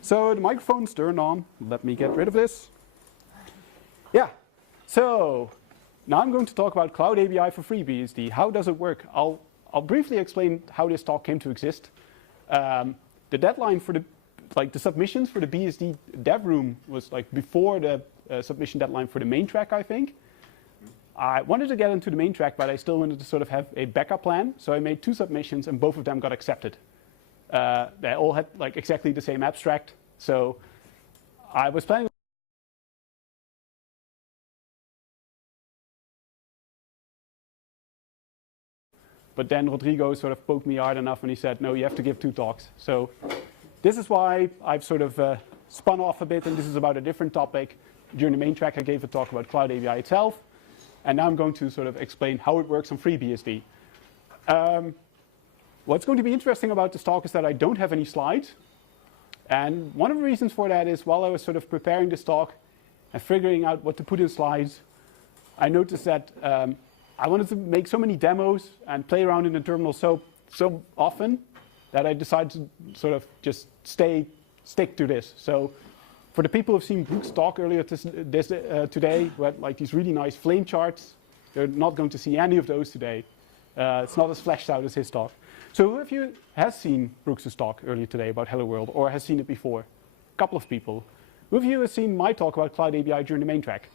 So the microphone's turned on. Let me get rid of this. Yeah, so now I'm going to talk about CloudABI for FreeBSD. How does it work? I'll briefly explain how this talk came to exist. The deadline for the submissions for the BSD dev room was like before the submission deadline for the main track, I think. I wanted to get into the main track, but I still wanted to sort of have a backup plan. So I made 2 submissions, and both of them got accepted. They all had like exactly the same abstract. So I was planning. But then Rodrigo sort of poked me hard enough, and he said, no, you have to give 2 talks. So this is why I've sort of spun off a bit, and this is about a different topic. During the main track, I gave a talk about CloudABI itself. And now I'm going to sort of explain how it works on FreeBSD. What's going to be interesting about this talk is that I don't have any slides. And one of the reasons for that is while I was sort of preparing this talk and figuring out what to put in slides, I noticed that I wanted to make so many demos and play around in the terminal so often that I decided to sort of just stick to this. So for the people who've seen Brooks' talk earlier today, who had like these really nice flame charts, they're not going to see any of those today. It's not as fleshed out as his talk. So who of you has seen Brooks' talk earlier today about Hello World, or has seen it before? A couple of people. Who of you has seen my talk about CloudABI during the main track?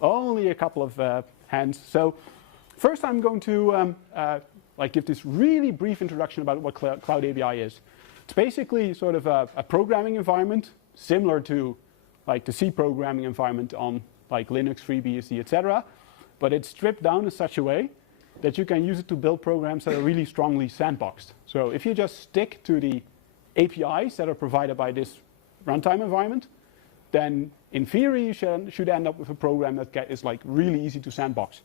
Only a couple of hands. So first I'm going to give this really brief introduction about what CloudABI is. It's basically sort of a programming environment similar to like the C programming environment on like Linux, FreeBSD, etc. But it's stripped down in such a way that you can use it to build programs that are really strongly sandboxed. So if you just stick to the APIs that are provided by this runtime environment, then in theory you should end up with a program that is like really easy to sandbox.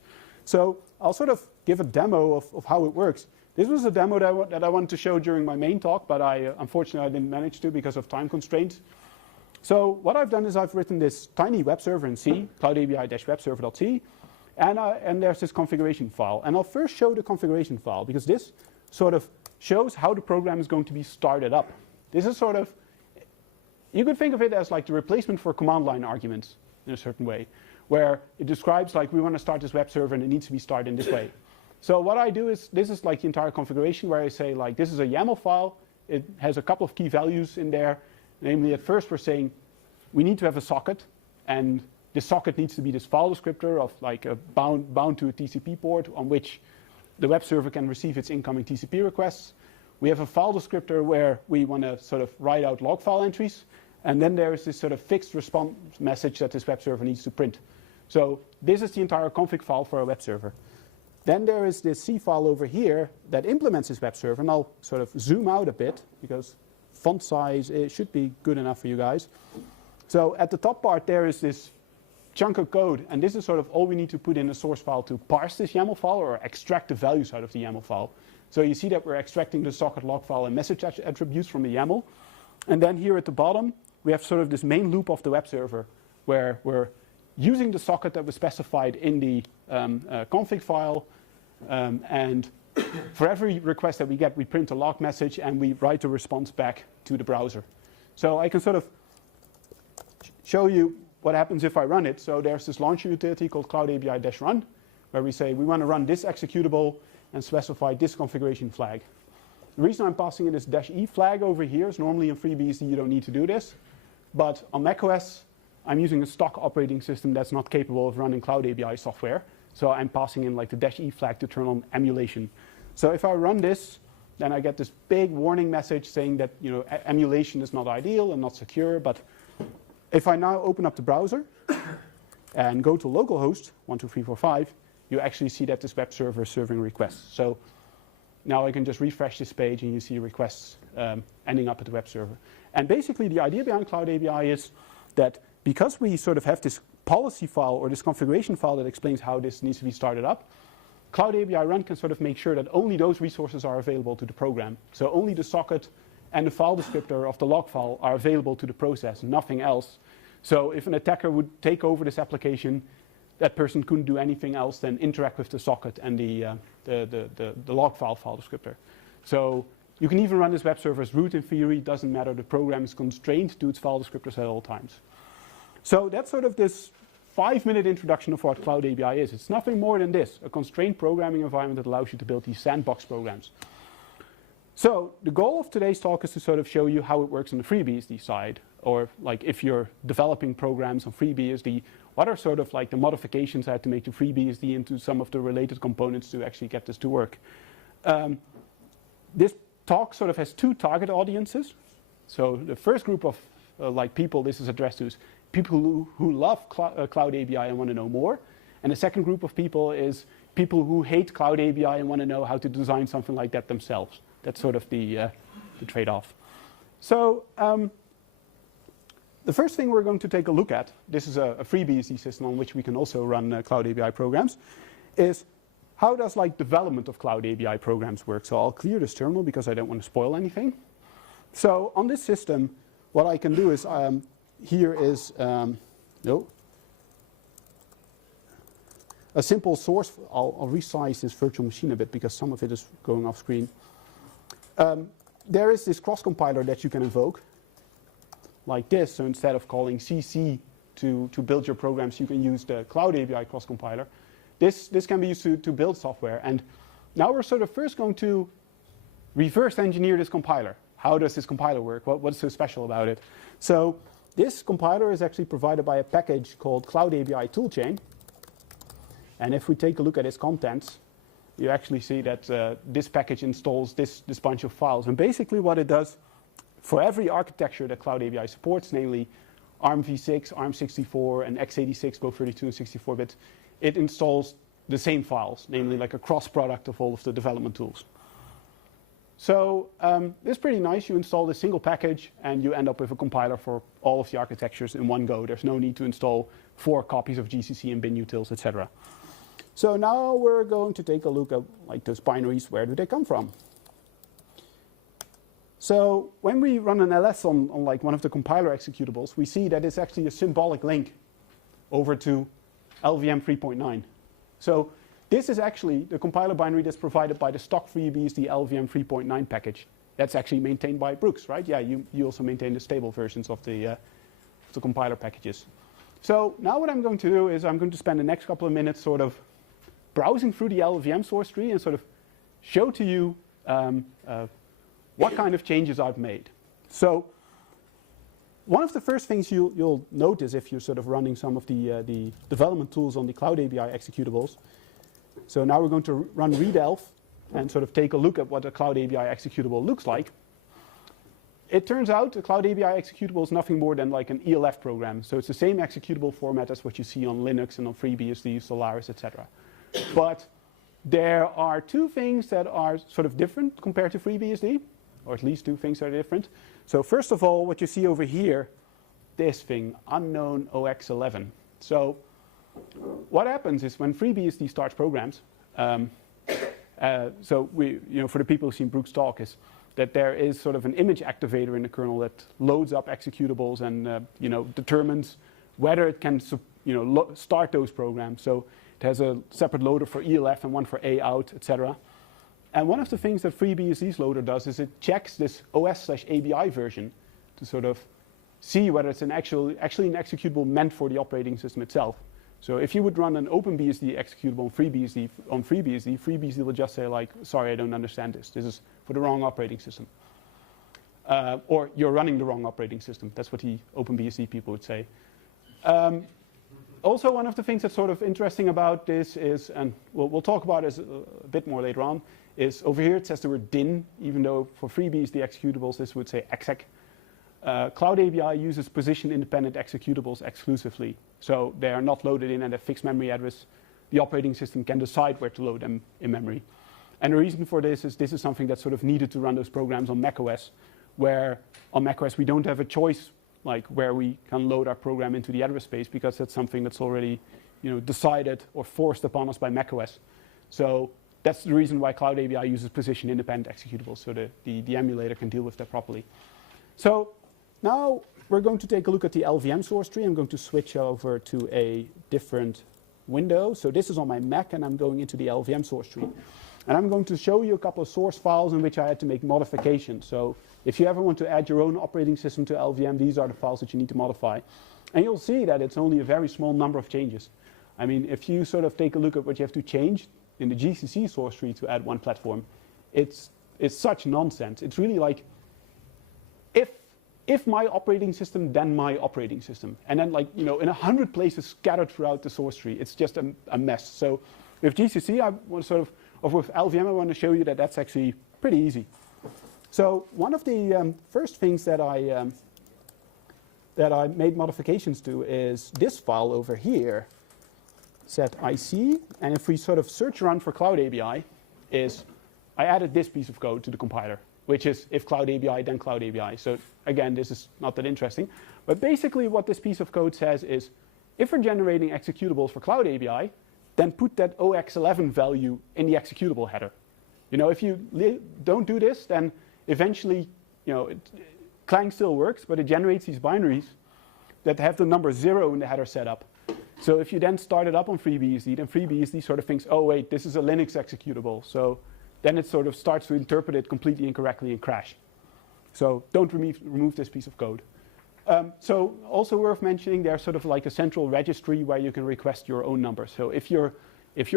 So I'll sort of give a demo of how it works. This was a demo that I wanted to show during my main talk, but unfortunately I didn't manage to because of time constraints. So what I've done is I've written this tiny web server in C, cloudabi-webserver.c, and there's this configuration file. And I'll first show the configuration file, because this sort of shows how the program is going to be started up. This is sort of, you could think of it as like the replacement for command line arguments in a certain way, where it describes like we want to start this web server and it needs to be started in this way. So what I do is, this is like the entire configuration where I say like this is a YAML file. It has a couple of key values in there. Namely, at first we're saying we need to have a socket, and this socket needs to be this file descriptor of like a bound to a TCP port on which the web server can receive its incoming TCP requests. We have a file descriptor where we want to sort of write out log file entries, and then there is this sort of fixed response message that this web server needs to print. So this is the entire config file for a web server. Then there is this C file over here that implements this web server, and I'll sort of zoom out a bit because font size should be good enough for you guys. So at the top part there is this chunk of code, and this is sort of all we need to put in a source file to parse this YAML file or extract the values out of the YAML file. So you see that we're extracting the socket log file and message attributes from the YAML. And then here at the bottom, we have sort of this main loop of the web server where we're using the socket that was specified in the config file. And for every request that we get, we print a log message and we write a response back to the browser. So I can sort of show you what happens if I run it. So there's this launcher utility called CloudABI-run, where we say we want to run this executable and specify this configuration flag. The reason I'm passing in this -e flag over here is normally in FreeBSD you don't need to do this. But on macOS, I'm using a stock operating system that's not capable of running CloudABI software. So I'm passing in like the -e flag to turn on emulation. So if I run this, then I get this big warning message saying that emulation is not ideal and not secure. But if I now open up the browser and go to localhost 12345, you actually see that this web server is serving requests. So now I can just refresh this page and you see requests ending up at the web server. And basically the idea behind CloudABI is that because we sort of have this policy file or this configuration file that explains how this needs to be started up, CloudABI-run can sort of make sure that only those resources are available to the program. So only the socket and the file descriptor of the log file are available to the process, nothing else. So if an attacker would take over this application, that person couldn't do anything else than interact with the socket and the log file descriptor. So You can even run this web server as root in theory. It doesn't matter. The program is constrained to its file descriptors at all times. So that's sort of this 5-minute introduction of what CloudABI is. It's nothing more than this, a constrained programming environment that allows you to build these sandbox programs. So the goal of today's talk is to sort of show you how it works on the FreeBSD side, or like if you're developing programs on FreeBSD, what are sort of like the modifications I had to make to FreeBSD into some of the related components to actually get this to work. This talk sort of has two target audiences. So the first group of like people this is addressed to is people who love CloudABI and want to know more. And the second group of people is people who hate CloudABI and want to know how to design something like that themselves. That's sort of the trade-off. So the first thing we're going to take a look at, this is a FreeBSD system on which we can also run CloudABI programs, is how does like development of CloudABI programs work? So I'll clear this terminal because I don't want to spoil anything. So on this system, what I can do is here is a simple source. I'll resize this virtual machine a bit because some of it is going off screen. There is this cross compiler that you can invoke like this. So instead of calling CC to build your programs, you can use the CloudABI cross compiler. This can be used to build software. And now we're sort of first going to reverse engineer this compiler. How does this compiler work? What's so special about it? So this compiler is actually provided by a package called CloudABI Toolchain. And if we take a look at its contents, you actually see that this package installs this bunch of files. And basically what it does for every architecture that CloudABI supports, namely ARM v6, ARM64, and x86, both 32 and 64-bit, it installs the same files, namely like a cross product of all of the development tools. So this is pretty nice. You install this single package and you end up with a compiler for all of the architectures in one go. There's no need to install 4 copies of GCC and bin utils, etc. So now we're going to take a look at like those binaries. Where do they come from? So when we run an ls on like one of the compiler executables, we see that it's actually a symbolic link over to LVM 3.9. So this is actually the compiler binary that's provided by the stock FreeBSD LVM 3.9 package. That's actually maintained by Brooks, right? Yeah, you also maintain the stable versions of the compiler packages. So now what I'm going to do is I'm going to spend the next couple of minutes sort of browsing through the LVM source tree and sort of show to you what kind of changes I've made. So one of the first things you'll notice if you're sort of running some of the development tools on the CloudABI executables. So now we're going to run readelf and sort of take a look at what a CloudABI executable looks like. It turns out the CloudABI executable is nothing more than like an ELF program. So it's the same executable format as what you see on Linux and on FreeBSD, Solaris, etc. But there are two things that are sort of different compared to FreeBSD, or at least two things that are different. So first of all, what you see over here, this thing, unknown OX11. So what happens is when FreeBSD starts programs, so for the people who've seen Brooks' talk, is that there is sort of an image activator in the kernel that loads up executables and determines whether it can start those programs. So it has a separate loader for ELF and one for A out, etc. And one of the things that FreeBSD's loader does is it checks this OS/ABI version to sort of see whether it's actually an executable meant for the operating system itself. So if you would run an OpenBSD executable on FreeBSD, FreeBSD will just say like, sorry, I don't understand this. This is for the wrong operating system. Or you're running the wrong operating system. That's what the OpenBSD people would say. Also, one of the things that's sort of interesting about this is, and we'll talk about this a bit more later on, is over here it says the word din, even though for FreeBSD executables this would say exec. CloudABI uses position-independent executables exclusively. So they are not loaded in at a fixed memory address. The operating system can decide where to load them in memory. And the reason for this is something that's sort of needed to run those programs on macOS, where on macOS we don't have a choice like where we can load our program into the address space, because that's something that's already decided or forced upon us by macOS. So that's the reason why CloudABI uses position-independent executables, so the emulator can deal with that properly. So now we're going to take a look at the LVM source tree. I'm going to switch over to a different window. So this is on my Mac, and I'm going into the LVM source tree. And I'm going to show you a couple of source files in which I had to make modifications. So if you ever want to add your own operating system to LVM, these are the files that you need to modify. And you'll see that it's only a very small number of changes. I mean, if you sort of take a look at what you have to change in the GCC source tree to add one platform, it's such nonsense. It's really like, if my operating system, then my operating system. And then like, in 100 places scattered throughout the source tree. It's just a mess. So with GCC, I want to sort of, or with LVM, I want to show you that that's actually pretty easy. So one of the first things that I made modifications to is this file over here, set IC. And if we sort of search around for CloudABI, I added this piece of code to the compiler, which is if CloudABI, then CloudABI. So again, this is not that interesting. But basically what this piece of code says is, if we're generating executables for CloudABI, then put that OX11 value in the executable header. If you don't do this, then eventually, Clang still works, but it generates these binaries that have the number 0 in the header setup. So if you then start it up on FreeBSD, then FreeBSD sort of thinks, oh wait, this is a Linux executable. So then it sort of starts to interpret it completely incorrectly and crash. So don't remove this piece of code. So also worth mentioning, there's sort of like a central registry where you can request your own numbers. So if you're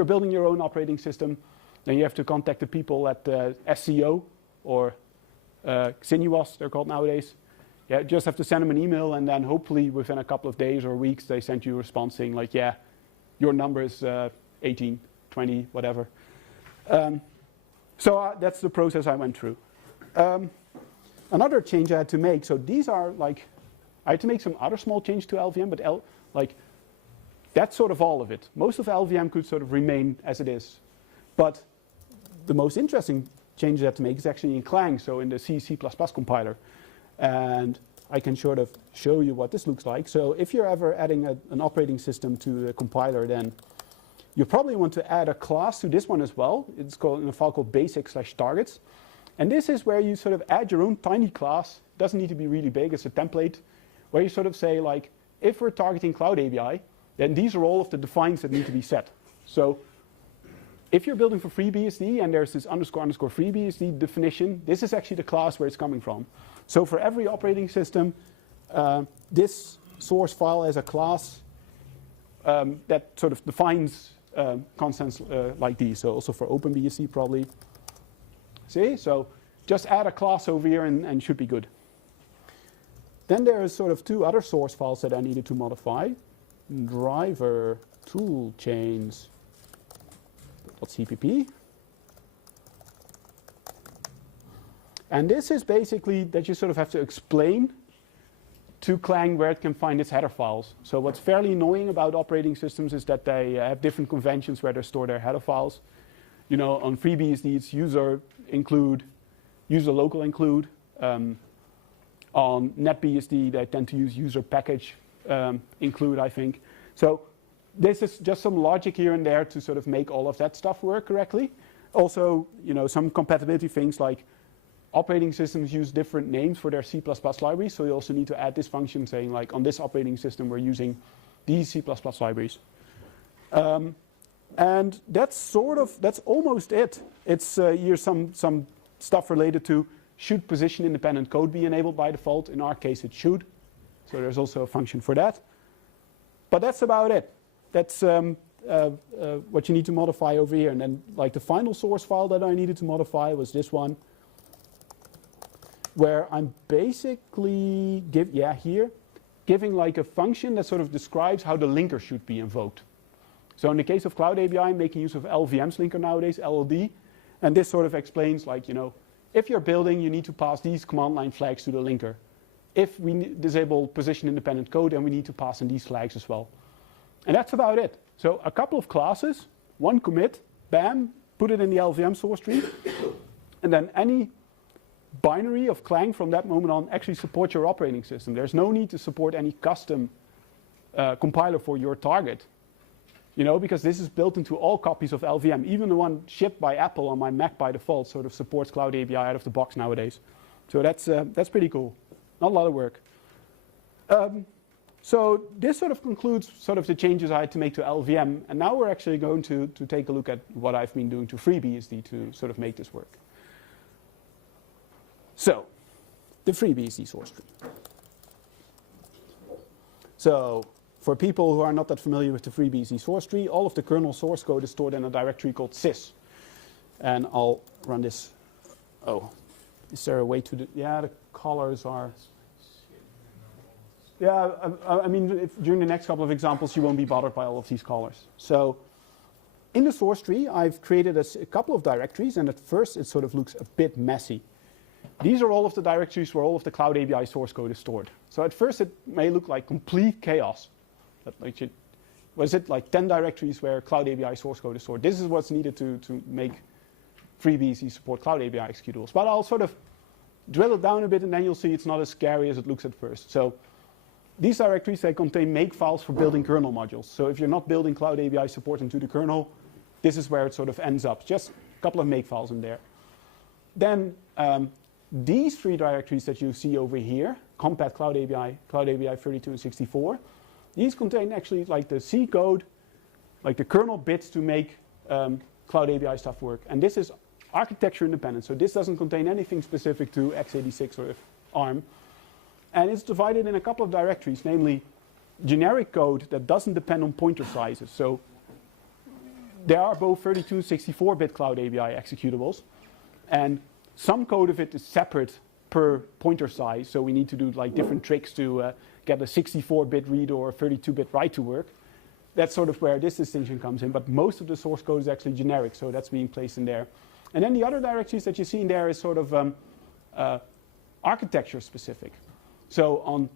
building your own operating system, then you have to contact the people at SCO or Xiniwas, they're called nowadays. Yeah, just have to send them an email, and then hopefully within a couple of days or weeks, they send you a response saying like, yeah, your number is 18, 20, whatever. So that's the process I went through. Another change I had to make, so these are like, I had to make some other small change to LVM, but that's sort of all of it. Most of LVM could sort of remain as it is. But the most interesting change I had to make is actually in Clang, so in the C++ compiler. And I can sort of show you what this looks like. So if you're ever adding an operating system to the compiler, then you probably want to add a class to this one as well. It's called in a file called basic/targets. And this is where you sort of add your own tiny class. It doesn't need to be really big. It's a template where you sort of say, like, if we're targeting CloudABI, then these are all of the defines that need to be set. So if you're building for FreeBSD and there's this __ FreeBSD definition, this is actually the class where it's coming from. So for every operating system, this source file has a class that sort of defines constants like these. So also for OpenBSD probably. See? So just add a class over here and should be good. Then there is sort of two other source files that I needed to modify. Driver tool chains .cpp. And this is basically that you sort of have to explain to Clang where it can find its header files. So what's fairly annoying about operating systems is that they have different conventions where they store their header files. On FreeBSD it's user include, user local include. On NetBSD they tend to use user package include, I think. So this is just some logic here and there to sort of make all of that stuff work correctly. Also, some compatibility things like operating systems use different names for their C++ libraries, so you also need to add this function saying like on this operating system we're using these C++ libraries. And that's almost it. It's here's some stuff related to should position independent code be enabled by default. In our case it should, so there's also a function for that. But that's about it. That's what you need to modify over here. And then like the final source file that I needed to modify was this one, where I'm basically giving like a function that sort of describes how the linker should be invoked. So in the case of CloudABI, I'm making use of LVM's linker nowadays, LLD, and this sort of explains like, if you're building, you need to pass these command line flags to the linker. If we disable position independent code, then we need to pass in these flags as well. And that's about it. So a couple of classes, one commit, bam, put it in the LVM source tree, and then any binary of Clang from that moment on actually supports your operating system. There's no need to support any custom compiler for your target, because this is built into all copies of LVM. Even the one shipped by Apple on my Mac by default sort of supports CloudABI out of the box nowadays. So that's pretty cool. Not a lot of work. So this sort of concludes sort of the changes I had to make to LVM, and now we're actually going to take a look at what I've been doing to FreeBSD to sort of make this work. So, the FreeBSD source tree. So, for people who are not that familiar with the FreeBSD source tree, all of the kernel source code is stored in a directory called sys. And I'll run this. Oh, is there a way to do? Yeah, the colors are. Yeah, I mean, during the next couple of examples, you won't be bothered by all of these colors. So, in the source tree, I've created a couple of directories, and at first it sort of looks a bit messy. These are all of the directories where all of the CloudABI source code is stored. So at first it may look like complete chaos. Was it like 10 directories where CloudABI source code is stored? This is what's needed to make FreeBSD support CloudABI executables. But I'll sort of drill it down a bit, and then you'll see it's not as scary as it looks at first. So these directories, they contain make files for building kernel modules. So if you're not building CloudABI support into the kernel, this is where it sort of ends up. Just a couple of make files in there. Then these three directories that you see over here, Compat CloudABI, CloudABI 32 and 64, these contain actually like the C code, like the kernel bits to make CloudABI stuff work. And this is architecture independent. So this doesn't contain anything specific to x86 or ARM. And it's divided in a couple of directories, namely generic code that doesn't depend on pointer sizes. So there are both 32 and 64-bit CloudABI executables. And some code of it is separate per pointer size. So we need to do like different tricks to get a 64-bit read or a 32-bit write to work. That's sort of where this distinction comes in. But most of the source code is actually generic. So that's being placed in there. And then the other directories that you see in there is sort of architecture specific. So on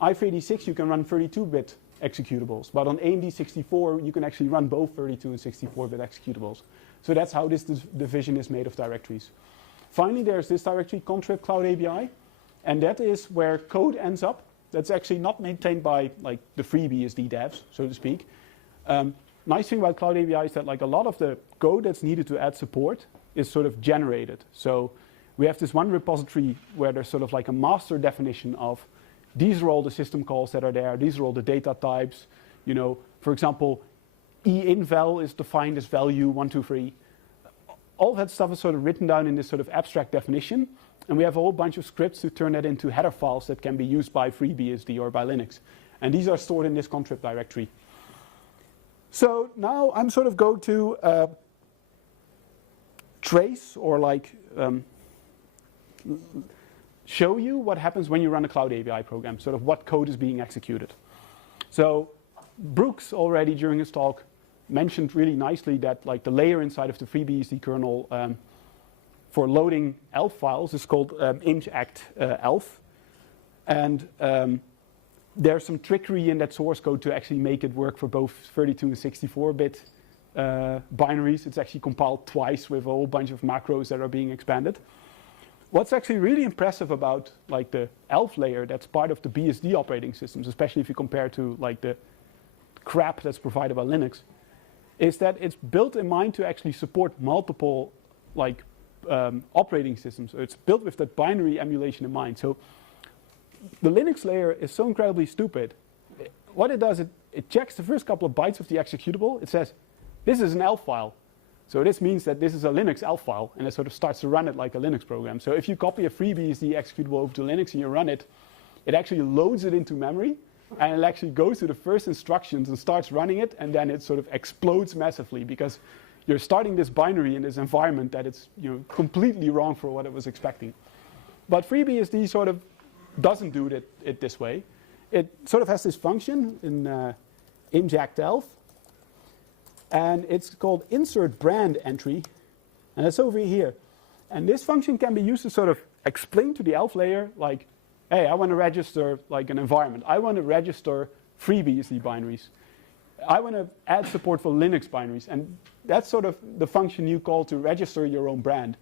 i386, you can run 32-bit executables. But on AMD 64, you can actually run both 32 and 64-bit executables. So that's how this division is made of directories. Finally, there's this directory, contrib CloudABI. And that is where code ends up. That's actually not maintained by like the FreeBSD devs, so to speak. Nice thing about CloudABI is that like a lot of the code that's needed to add support is sort of generated. So we have this one repository where there's sort of like a master definition of these are all the system calls that are there. These are all the data types. You know, for example, einval is defined as value 123. All that stuff is sort of written down in this sort of abstract definition. And we have a whole bunch of scripts to turn that into header files that can be used by FreeBSD or by Linux. And these are stored in this contrib directory. So now I'm sort of going to trace or like show you what happens when you run a CloudABI program, sort of what code is being executed. So Brooks already during his talk mentioned really nicely that like the layer inside of the FreeBSD kernel for loading ELF files is called imgact ELF. And there's some trickery in that source code to actually make it work for both 32 and 64-bit binaries. It's actually compiled twice with a whole bunch of macros that are being expanded. What's actually really impressive about like the ELF layer that's part of the BSD operating systems, especially if you compare to like the crap that's provided by Linux, is that it's built in mind to actually support multiple like operating systems. So it's built with that binary emulation in mind. So the Linux layer is so incredibly stupid. What it does, it checks the first couple of bytes of the executable. It says, this is an ELF file. So this means that this is a Linux ELF file, and it sort of starts to run it like a Linux program. So if you copy a FreeBSD executable over to Linux and you run it, it actually loads it into memory, and it actually goes to the first instructions and starts running it, and then it sort of explodes massively because you're starting this binary in this environment that it's completely wrong for what it was expecting. But FreeBSD sort of doesn't do it this way. It sort of has this function in imgact ELF, and it's called insert brand entry, and it's over here. And this function can be used to sort of explain to the ELF layer, like, hey, I want to register like an environment. I want to register FreeBSD binaries. I want to add support for Linux binaries. And that's sort of the function you call to register your own brand.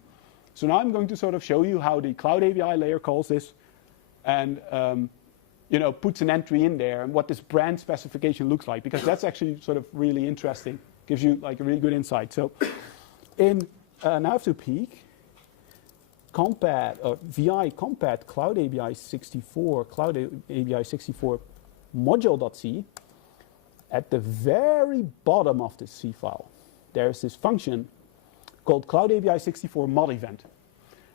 So now I'm going to sort of show you how the CloudABI layer calls this and puts an entry in there and what this brand specification looks like, because that's actually sort of really interesting. Gives you like a really good insight. So in now I have to peek. Compat or VI Compat CloudABI 64 CloudABI 64 module.c, at the very bottom of this C file, there's this function called CloudABI64 mod event.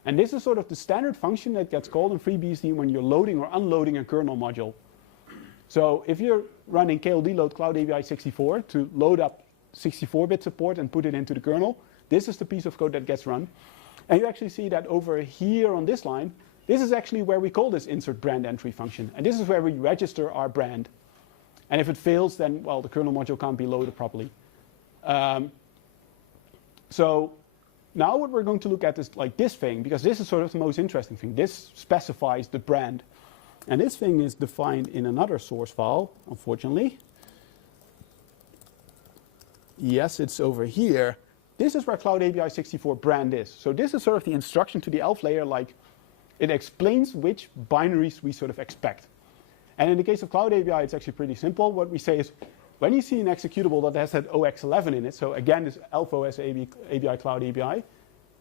And this is sort of the standard function that gets called in FreeBSD when you're loading or unloading a kernel module. So if you're running KLD load CloudABI64 to load up 64-bit support and put it into the kernel, this is the piece of code that gets run. And you actually see that over here on this line, this is actually where we call this insert brand entry function. And this is where we register our brand. And if it fails, then, well, the kernel module can't be loaded properly. So now what we're going to look at is like this thing, because this is sort of the most interesting thing. This specifies the brand. And this thing is defined in another source file, unfortunately. Yes, it's over here. This is where CloudABI64 brand is. So this is sort of the instruction to the ELF layer, like it explains which binaries we sort of expect. And in the case of CloudABI, it's actually pretty simple. What we say is, when you see an executable that has that OX11 in it, so again, this ELF-OS ABI CloudABI,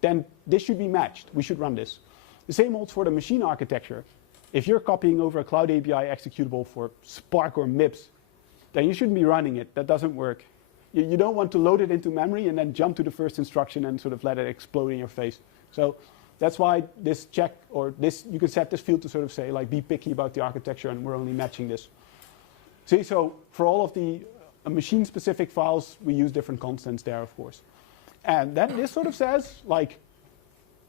then this should be matched. We should run this. The same holds for the machine architecture. If you're copying over a CloudABI executable for Spark or MIPS, then you shouldn't be running it. That doesn't work. You don't want to load it into memory and then jump to the first instruction and sort of let it explode in your face. So that's why this check, or this, you can set this field to sort of say, like, be picky about the architecture and we're only matching this. See, so for all of the machine-specific files, we use different constants there, of course. And then this sort of says, like,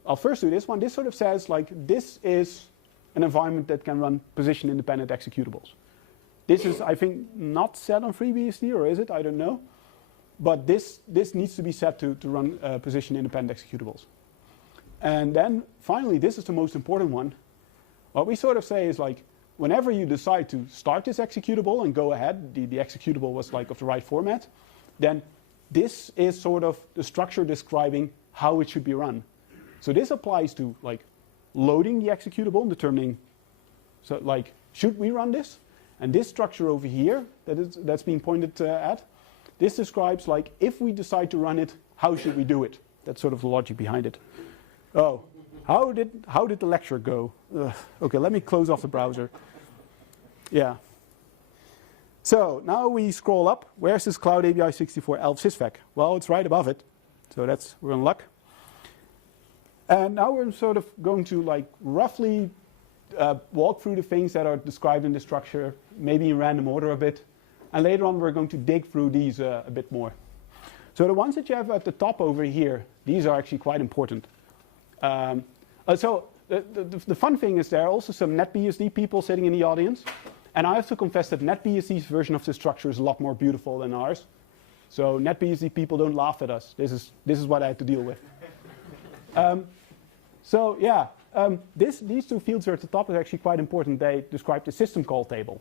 I'll first do this one. This sort of says, like, this is an environment that can run position-independent executables. This is, I think, not set on FreeBSD, or is it? I don't know. But this needs to be set to run position-independent executables. And then, finally, this is the most important one. What we sort of say is, like, whenever you decide to start this executable and go ahead, the executable was, like, of the right format, then this is sort of the structure describing how it should be run. So this applies to, like, loading the executable and determining, so, like, should we run this? And this structure over here that's being pointed at, this describes, like, if we decide to run it, how should we do it? That's sort of the logic behind it. Oh, how did the lecture go? Okay, let me close off the browser. Yeah. So now we scroll up. Where's this CloudABI64 ELF sysvec? Well, it's right above it. So we're in luck. And now we're sort of going to, like, roughly walk through the things that are described in the structure, maybe in random order a bit. And later on, we're going to dig through these a bit more. So the ones that you have at the top over here, these are actually quite important. So the fun thing is there are also some NetBSD people sitting in the audience. And I have to confess that NetBSD's version of the structure is a lot more beautiful than ours. So NetBSD people, don't laugh at us. This is what I had to deal with. So yeah, these two fields here at the top is actually quite important. They describe the system call table.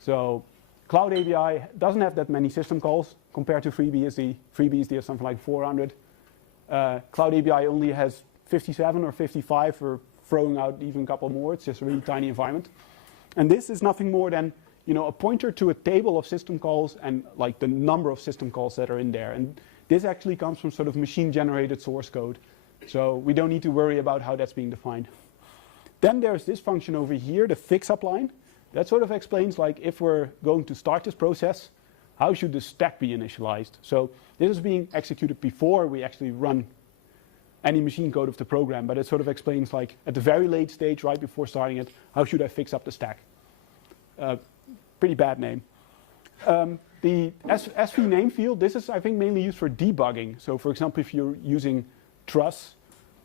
So CloudABI doesn't have that many system calls compared to FreeBSD. FreeBSD has something like 400. CloudABI only has 57 or 55, or throwing out even a couple more. It's just a really tiny environment. And this is nothing more than, you know, a pointer to a table of system calls and, like, the number of system calls that are in there. And this actually comes from sort of machine-generated source code. So we don't need to worry about how that's being defined. Then there's this function over here, the fix-up line. That sort of explains, like, if we're going to start this process, how should the stack be initialized? So this is being executed before we actually run any machine code of the program, but it sort of explains, like, at the very late stage, right before starting it, how should I fix up the stack? Pretty bad name. The SV name field, this is, I think, mainly used for debugging. So, for example, if you're using truss,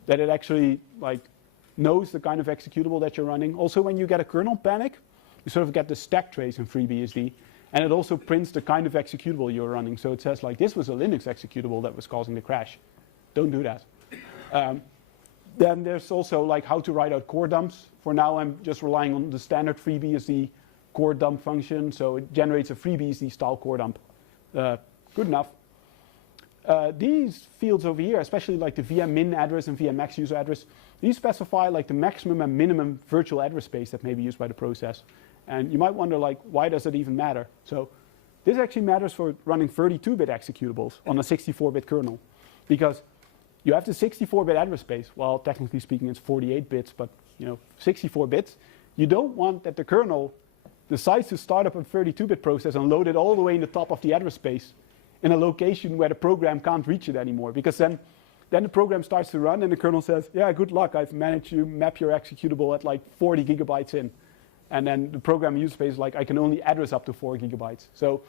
that it actually, like, knows the kind of executable that you're running. Also, when you get a kernel panic, you sort of get the stack trace in FreeBSD, and it also prints the kind of executable you're running. So it says, like, this was a Linux executable that was causing the crash. Don't do that. Then there's also, like, how to write out core dumps. For now, I'm just relying on the standard FreeBSD core dump function, so it generates a FreeBSD style core dump. Good enough. These fields over here, especially like the VM min address and VM max user address, these specify, like, the maximum and minimum virtual address space that may be used by the process. And you might wonder, like, why does it even matter? So this actually matters for running 32-bit executables on a 64-bit kernel, because you have the 64-bit address space. Well, technically speaking, it's 48 bits, but, you know, 64 bits. You don't want that the kernel decides to start up a 32-bit process and load it all the way in the top of the address space in a location where the program can't reach it anymore. Because then the program starts to run and the kernel says, yeah, good luck, I've managed to map your executable at like 40 gigabytes in. And then the program user space is like, I can only address up to 4 gigabytes. So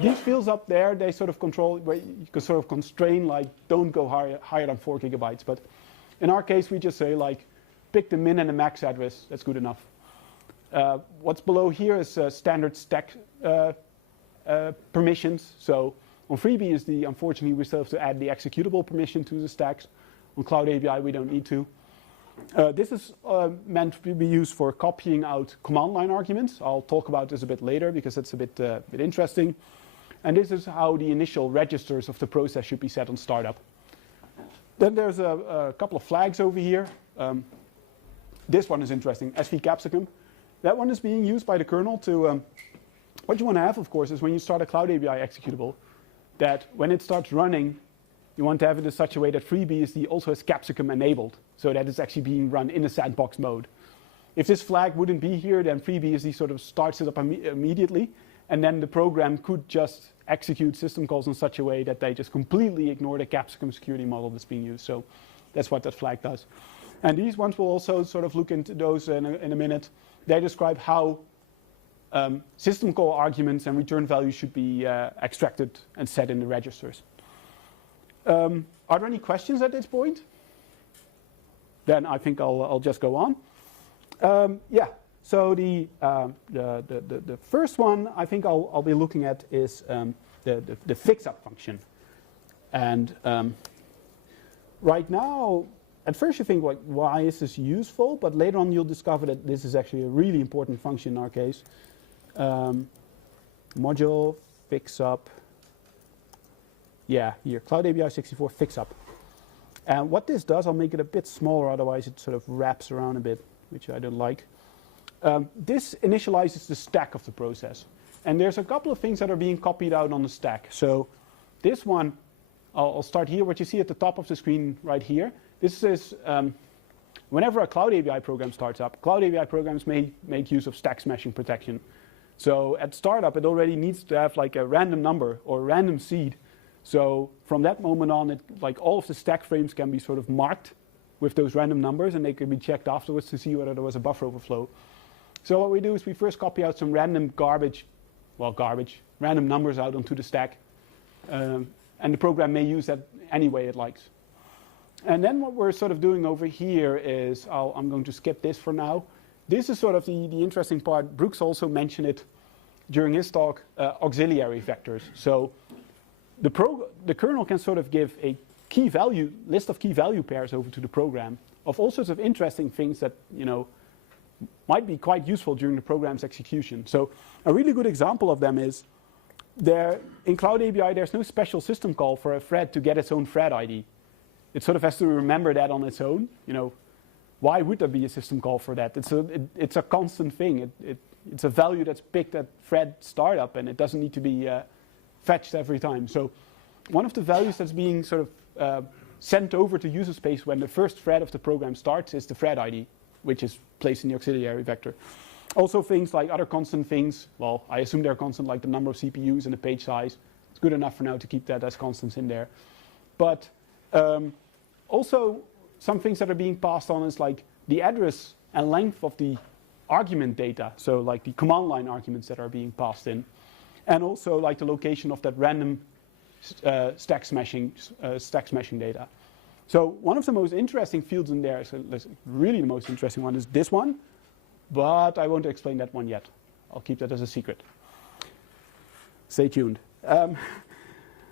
these fields up there, they sort of control, where you can sort of constrain, like, don't go higher than 4 gigabytes. But in our case, we just say, like, pick the min and the max address. That's good enough. What's below here is standard stack permissions. So on FreeBSD, unfortunately, we still have to add the executable permission to the stacks. On CloudABI, we don't need to. This is meant to be used for copying out command line arguments. I'll talk about this a bit later because it's a bit interesting. And this is how the initial registers of the process should be set on startup. Then there's a couple of flags over here. This one is interesting, SV capsicum. That one is being used by the kernel to, what you want to have, of course, is when you start a CloudABI executable, that when it starts running, you want to have it in such a way that FreeBSD also has capsicum enabled, so that it's actually being run in a sandbox mode. If this flag wouldn't be here, then FreeBSD sort of starts it up immediately, and then the program could just execute system calls in such a way that they just completely ignore the capsicum security model that's being used. So that's what that flag does. And these ones will also sort of look into those in a minute. They describe how system call arguments and return values should be extracted and set in the registers. Are there any questions at this point? Then I think I'll just go on. Yeah. So the first one I think I'll be looking at is the fix-up function. And right now, at first you think, like, why is this useful? But later on you'll discover that this is actually a really important function in our case. Module fix-up. Yeah, here, CloudABI 64 fix-up. And what this does, I'll make it a bit smaller, otherwise it sort of wraps around a bit, which I don't like. This initializes the stack of the process. And there's a couple of things that are being copied out on the stack. So this one, I'll start here. What you see at the top of the screen right here, this is whenever a CloudABI program starts up, CloudABI programs may make use of stack smashing protection. So at startup, it already needs to have like a random number or a random seed. So from that moment on, like all of the stack frames can be sort of marked with those random numbers, and they can be checked afterwards to see whether there was a buffer overflow. So what we do is we first copy out some random random numbers out onto the stack. And the program may use that any way it likes. And then what we're sort of doing over here is, I'm going to skip this for now. This is sort of the interesting part. Brooks also mentioned it during his talk, auxiliary vectors. So the kernel can sort of give a list of key value pairs over to the program of all sorts of interesting things that, might be quite useful during the program's execution. So a really good example of them is in CloudABI, there's no special system call for a thread to get its own thread ID. It sort of has to remember that on its own. Why would there be a system call for that? It's a constant thing. It's a value that's picked at thread startup, and it doesn't need to be fetched every time. So one of the values that's being sort of sent over to user space when the first thread of the program starts is the thread ID, which is placed in the auxiliary vector. Also things like other constant things, well, I assume they're constant, like the number of CPUs and the page size. It's good enough for now to keep that as constants in there. But also some things that are being passed on is like the address and length of the argument data, so like the command line arguments that are being passed in, and also like the location of that random stack smashing data. So one of the most interesting fields in there, really the most interesting one, is this one, but I won't explain that one yet. I'll keep that as a secret. Stay tuned.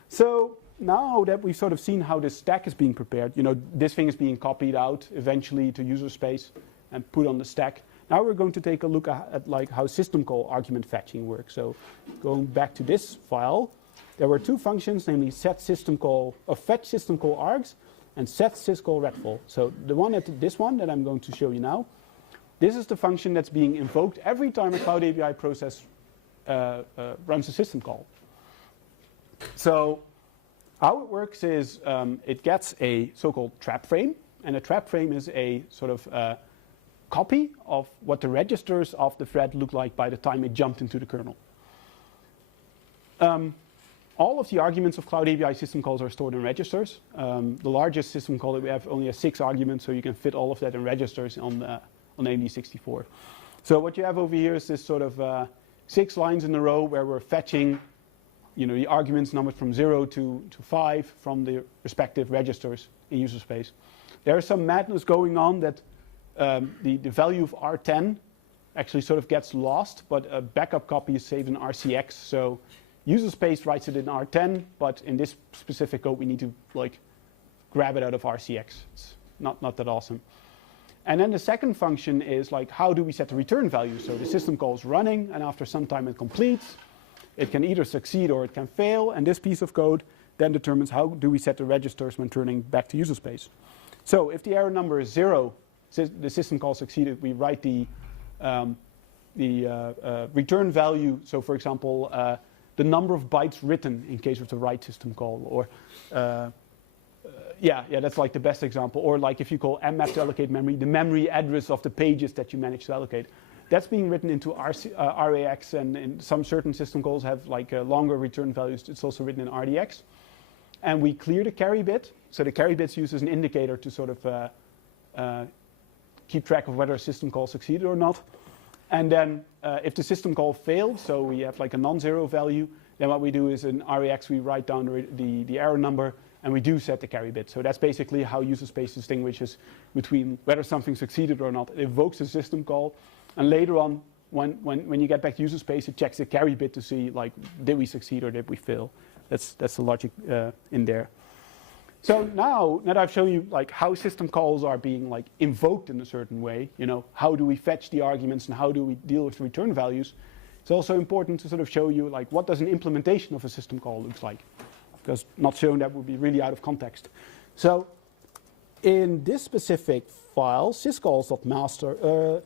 So now that we've sort of seen how this stack is being prepared, this thing is being copied out eventually to user space and put on the stack. Now we're going to take a look at like how system call argument fetching works. So going back to this file, there were two functions, namely fetch system call args and set syscall redfall. So this one that I'm going to show you now, this is the function that's being invoked every time a CloudABI process runs a system call. So how it works is it gets a so-called trap frame, and a trap frame is a sort of copy of what the registers of the thread look like by the time it jumped into the kernel. All of the arguments of CloudABI system calls are stored in registers. The largest system call that we have only has 6 arguments, so you can fit all of that in registers on AMD64. So what you have over here is this sort of 6 lines in a row where we're fetching, the arguments numbered from 0 to 5 from the respective registers in user space. There is some madness going on that the value of R10 actually sort of gets lost, but a backup copy is saved in RCX. So user space writes it in R10, but in this specific code we need to grab it out of RCX. It's not that awesome. And then the second function is how do we set the return value? So the system call is running, and after some time it completes. It can either succeed or it can fail, and this piece of code then determines how do we set the registers when turning back to user space. So if the error number is 0, the system call succeeded, we write the return value. So for example, the number of bytes written in case of the write system call, or yeah, that's the best example. Or if you call mmap to allocate memory, the memory address of the pages that you manage to allocate. That's being written into RAX, and in some certain system calls have longer return values. It's also written in RDX. And we clear the carry bit. So the carry bit's used as an indicator to sort of keep track of whether a system call succeeded or not. And then if the system call failed, so we have a non-zero value, then what we do is in RAX we write down the error number, and we do set the carry bit. So that's basically how user space distinguishes between whether something succeeded or not. It evokes a system call, and later on, when you get back to user space, it checks the carry bit to see did we succeed or did we fail. That's the logic in there. So now that I've shown you how system calls are being invoked in a certain way, how do we fetch the arguments and how do we deal with return values, it's also important to sort of show you what does an implementation of a system call looks like, because not showing that would be really out of context. So in this specific file, syscalls.master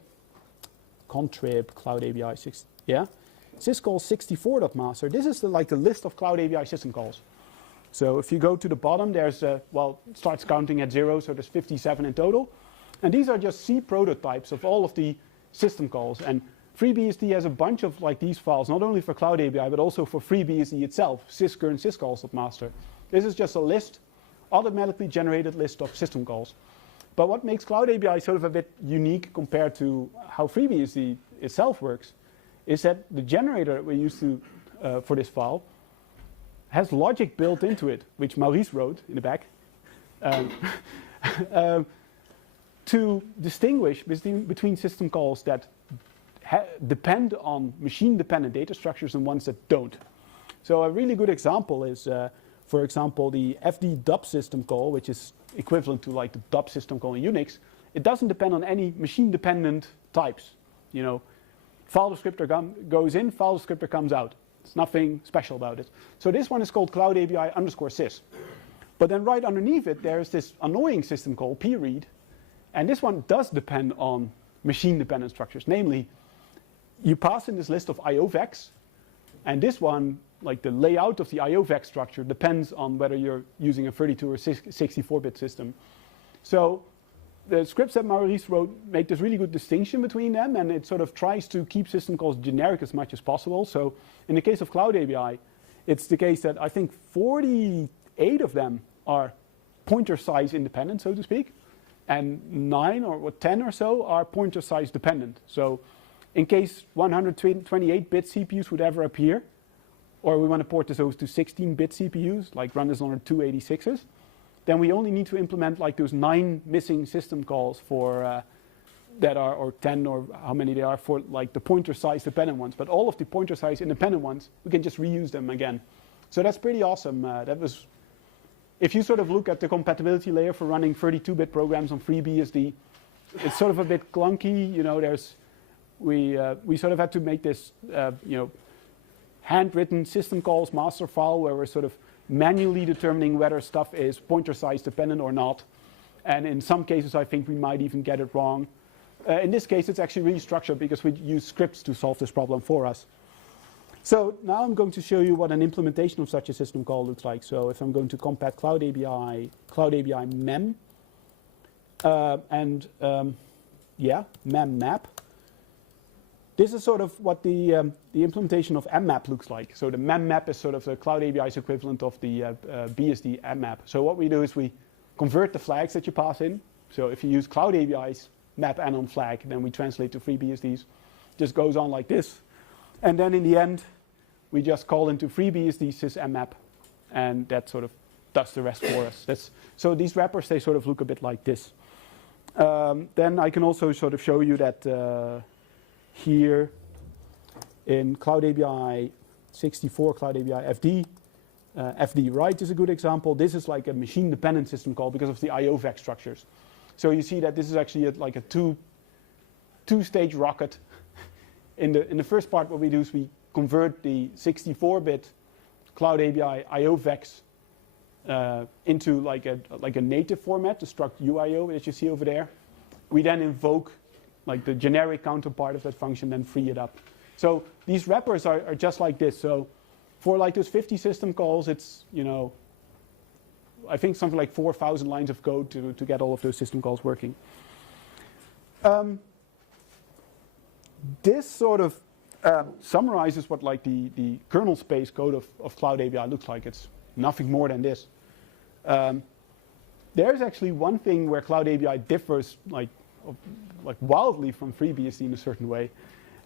contrib CloudABI 6, yeah, syscalls64.master. This is the list of CloudABI system calls. So if you go to the bottom, there's it starts counting at 0, so there's 57 in total. And these are just C prototypes of all of the system calls. And FreeBSD has a bunch of these files, not only for CloudABI, but also for FreeBSD itself, syskern syscalls.master. This is just a list, automatically generated list of system calls. But what makes CloudABI sort of a bit unique compared to how FreeBSD itself works is that the generator that we use for this file has logic built into it, which Maurice wrote in the back, to distinguish between system calls that depend on machine-dependent data structures and ones that don't. So a really good example is, for example, the fd-dub system call, which is equivalent to the dub system call in Unix. It doesn't depend on any machine-dependent types. File descriptor goes in, file descriptor comes out. There's nothing special about it. So this one is called CloudABI_sys. But then right underneath it, there's this annoying system call, pread. And this one does depend on machine-dependent structures. Namely, you pass in this list of IOVEX. And this one, the layout of the IOVEX structure, depends on whether you're using a 32 or 64-bit system. So the scripts that Maurice wrote make this really good distinction between them, and it sort of tries to keep system calls generic as much as possible. So in the case of CloudABI, it's the case that I think 48 of them are pointer size independent, so to speak, and 9 or 10 or so are pointer size dependent. So in case 128-bit CPUs would ever appear, or we want to port this over to 16-bit CPUs, run this on 286s, then we only need to implement those 9 missing system calls for that are, or 10 or how many they are for the pointer size dependent ones. But all of the pointer size independent ones, we can just reuse them again. So that's pretty awesome. That was, if you sort of look at the compatibility layer for running 32-bit programs on FreeBSD, it's sort of a bit clunky. We sort of had to make this handwritten system calls master file where we're sort of manually determining whether stuff is pointer size dependent or not. And in some cases, I think we might even get it wrong. In this case, it's actually really structured because we use scripts to solve this problem for us. So now I'm going to show you what an implementation of such a system call looks like. So if I'm going to compat CloudABI mem, memmap. This is sort of what the implementation of mmap looks like. So the memmap is sort of the CloudABI's equivalent of the BSD.map. So what we do is we convert the flags that you pass in. So if you use CloudABI's map anon flag, then we translate to FreeBSD's. Just goes on like this. And then in the end, we just call into FreeBSD sysmmap, and that sort of does the rest for us. So these wrappers, they sort of look a bit like this. Then I can also sort of show you that here in CloudABI 64, CloudABI FD, FD write is a good example. This is like a machine-dependent system call because of the IO-VEC structures. So you see that this is actually like a two-stage rocket. In the first part, what we do is we convert the 64-bit CloudABI IO-VECs into like a native format, the struct UIO that you see over there. We then invoke like the generic counterpart of that function, then free it up. So these wrappers are just like this. So for like those 50 system calls, it's, you know, I think something like 4,000 lines of code to get all of those system calls working. This sort of summarizes what like the kernel space code of CloudABI looks like. It's nothing more than this. There's actually one thing where CloudABI differs like wildly from FreeBSD in a certain way,